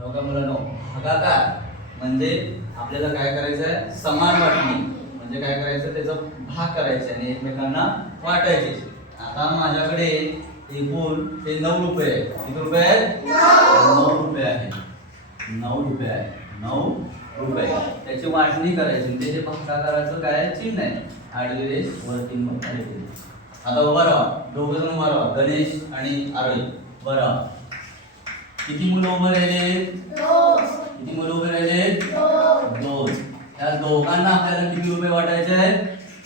बघा मुलांनो, भागाकार म्हणजे आपल्याला काय करायचं आहे, समान वाटणी म्हणजे काय करायचं, त्याचा भाग करायचा आणि एकमेकांना वाटायचे. आता माझ्याकडे एकूण ते 9 रुपये आहे. किती रुपये आहेत? 9 रुपये आहेत. 9 रुपये आहे. 9 रुपये त्याची वाटणी करायची. त्याचे भागाकाराचं काय चिन्ह आहे, आडवी रेष वरती मग खाली. आता उभा राहा, दोघं जण उभा राहा, गणेश आणि आरोही उभा राहा. किती मुलं उभे राहिले? 2. किती मुलं उभे राहिले? 2. त्या दोघांना आपल्याला किती रुपये वाटायचे आहेत?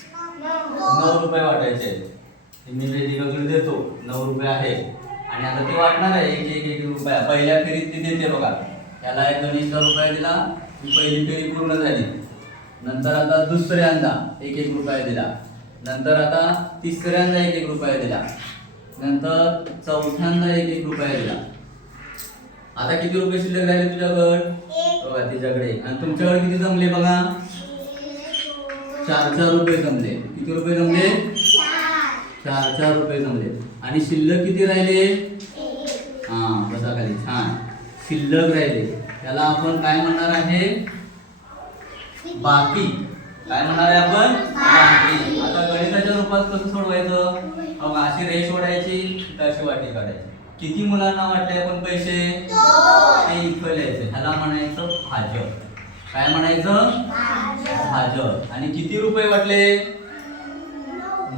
9 रुपये वाटायचे आहेत. मी वेदिकाकडे देतो 9 रुपये आहे आणि आता ते वाटणार आहे एक रुपया. पहिल्या फेरीत ती देते बघा. त्याला एक गणेशला रुपया दिला, पहिली फेरी पूर्ण झाली. नंतर आता दुसऱ्यांदा एक रुपया दिला. नंतर आता तिसऱ्यांदा एक रुपया दिला. नंतर चौथ्यांदा एक रुपया दिला. आता किती रुपये शिल्लक राहिले तुझ्याकडे? बघा तिच्याकडे. आणि तुमच्याकडे किती जमले बघा? 4 रुपये जमले. किती रुपये जमले? 4 रुपये जमले. आणि शिल्लक किती राहिले? बसा खाली. छान शिल्लक राहिले. त्याला आपण काय म्हणणार आहे? बाकी. काय म्हणणार आहे आपण? बाकी. आता गणिताच्या रूपात कसं सोडवायचं? अशी रेष ओढायची, अशी वाटी काढायची. किती मुलांना वाटले आपण पैसे? ते इथं लिहायचे. ह्याला म्हणायचं भाजक. काय म्हणायचं? भाजक. आणि किती रुपये वाटले?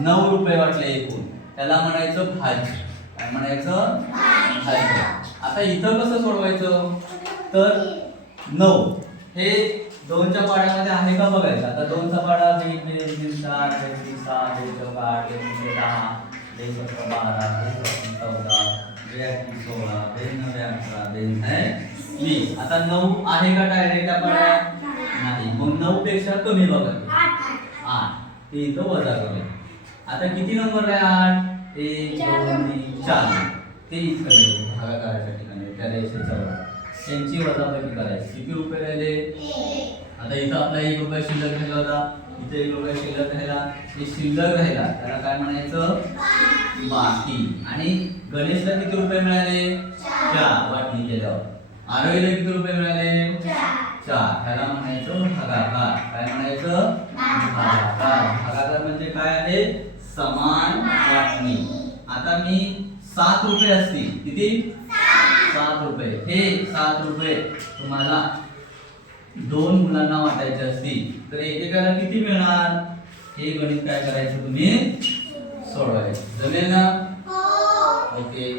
9 रुपये वाटले एकूण. त्याला म्हणायचं भाज्य. काय म्हणायचं? भाज्य. आता इथं कसं सोडवायचं? तर 9 हे 2च्या पाड्यामध्ये आहे का बघायचं. आता 2चा पाडा 2, 3, 4, 5, 6, 7, 8, 9, 10, 11, 12, 14, 16, 20. आता 9 आहे का डायरेक्ट पाड्या? नाही. मग 9 पेक्षा कमी बघा. 8. ते इथं वजा करूया. आता किती नंबर आहे? 8. 1, 2, 3, 4. ते इथं भागाकाराच्या ठिकाणी त्या रेषेच्या त्यांची वजाबाकी करायची. किती रुपये राहिले? आता इथं आपला 1 रुपया शिल्लक राहिला होता. इथे 1 रुपया शिल्लक राहिला. हे शिल्लक राहिला त्याला काय म्हणायचं? बाकी. आणि गणेशला किती रुपये मिळाले? 4 वाटणी केल्यावर. आरोहीला किती रुपये मिळाले? 4. त्याला म्हणायचं भागाकार. काय म्हणायचं? भागाकार. भागाकार म्हणजे काय आहे? समान वाटणी. आता मी 7 रुपये असतील. किती? 7 रुपये. हे 7 रुपये तुम्हाला 2 मुलांना वाटायचे असतील तर एकेकाला किती मिळणार? हे गणित काय करायचं तुम्ही? सोडवायचं. जमेल ना? ओके.